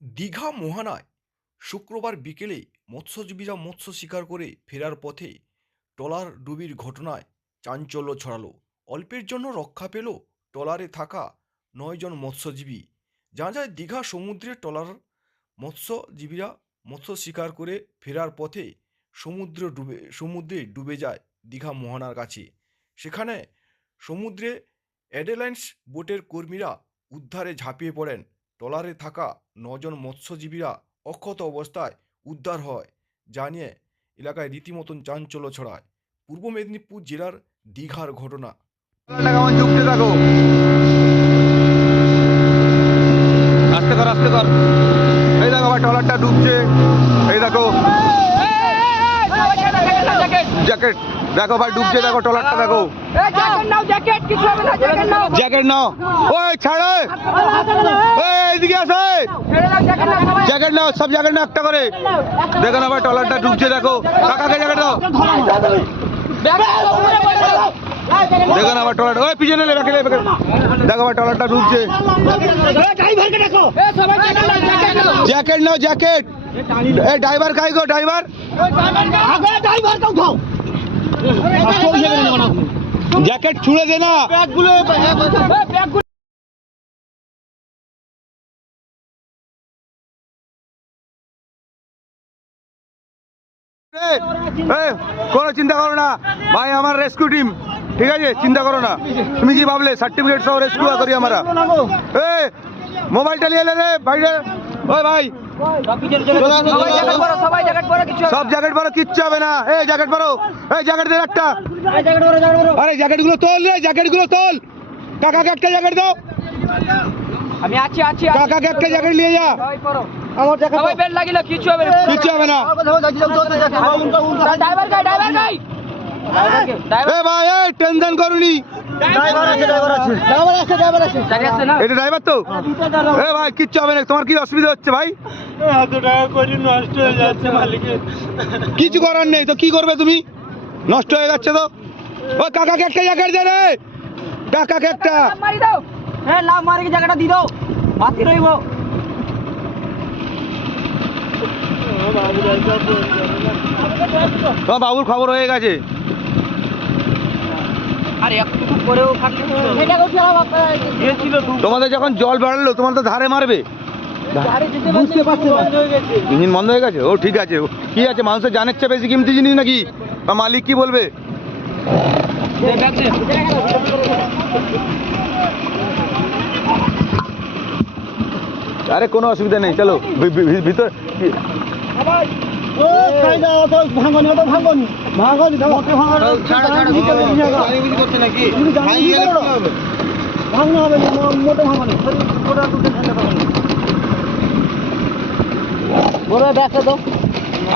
দীঘা মোহনায় শুক্রবার বিকেলে মৎস্যজীবীরা মৎস্য শিকার করে ফেরার পথে ট্রলার ডুবির ঘটনায় চাঞ্চল্য ছড়ালো। অল্পের জন্য রক্ষা পেল ট্রলারে থাকা 9 জন মৎস্যজীবী। জানা যায় দীঘা সমুদ্রে ট্রলার মৎস্যজীবীরা মৎস্য শিকার করে ফেরার পথে সমুদ্রে ডুবে যায় দীঘা মোহনার কাছে। সেখানে সমুদ্রে অ্যাডেলাইন্স বোটের কর্মীরা উদ্ধারে ঝাঁপিয়ে পড়েন। ট্রলারে থাকা 9 জন মৎস্যজীবীরা অক্ষত অবস্থায় উদ্ধার হয়, যা নিয়ে এলাকায় রীতিমতন চাঞ্চল্য ছড়ায়। পূর্ব মেদিনীপুর জেলার দীঘার ঘটনা। আস্তে কর আস্তে কর। এই দেখো আবার ট্রলারটা ডুবছে। এই দেখো জ্যাকেট, দেখো ভাই ডুবছে, দেখো ট্রলারটা দেখো। জ্যাকেট নাও, ওই ছাড়ে, এইদিকে আসে, জ্যাকেট নাও, সব জ্যাকেট নাও একটা করে। দেখো না ভাই ট্রলারটা ডুবছে, দেখো কাকাকে জ্যাকেট দাও। দেখো না আবার ট্রলার, ওই পিছনে দেখো ভাই ট্রলারটা ডুবছে। জ্যাকেট নাও, জ্যাকেট। এই ড্রাইভার কাই গো, ড্রাইভার জ্যাকেট ছুঁড়ে দে না। কোনো চিন্তা করো না ভাই, আমার রেস্কিউ টিম, ঠিক আছে, চিন্তা করো না। তুমি কি ভাবলে সার্টিফিকেট সহ রেস্কিউ করি আমরা? মোবাইলটা নিয়ে এলে রে ভাইরে। ওই ভাই সব জ্যাকেট পরো, কিচ্ছু হবে না। এই জ্যাকেট পরো, এই জ্যাকেট দে একটা। আরে জ্যাকেট গুলো তোল রে, জ্যাকেট গুলো তোল। কাকাকে একটা জ্যাকেট দাও। আমি আছি আছি কাকাকে একটা জ্যাকেট নিয়ে যা। আমার জ্যাকেট সবাই বেল লাগিলো, কিছু হবে না, কিচ্ছু হবে না। ড্রাইভার গাই এ ভাই এই টেনশন করুনি। এটা ড্রাইভার তো? এ ভাই কিচ্ছু হবে না, তোমার কি অসুবিধা হচ্ছে ভাই? নষ্ট হয়ে যাচ্ছে মালিকের। কিছু করার নেই তো, কি করবে তুমি? নষ্ট হয়ে যাচ্ছে তো। ও কাকাকে একটা জ্যাকেট দে রে, কাকাকে একটা। মারি দাও, হ্যাঁ লাভ মারি কি জায়গাটা দি দাও, বাতি রইব। তোমার বাবুর খবর হয়ে গেছে। আর একটু পরেও থাকলে সেটা গিয়েছিল। তোমাদের যখন জল বাড়লো তোমার তো ধারে মারবে। বুঝতে পারছি ইঞ্জিন বন্ধ হয়ে গেছে। ও ঠিক আছে, কি আছে, মানুষের জানের চেয়ে বেশি কিমতি জিনিস নাকি? বা মালিক কি বলবে? আরে কোনো অসুবিধা নেই, চলো ভিতর।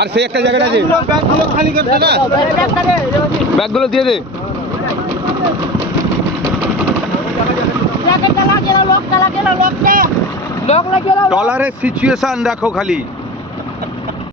আর সেই একটা জায়গাটা আছে, ব্যাগগুলো দিয়ে দে। ট্রলারের সিচুয়েশন দেখো খালি।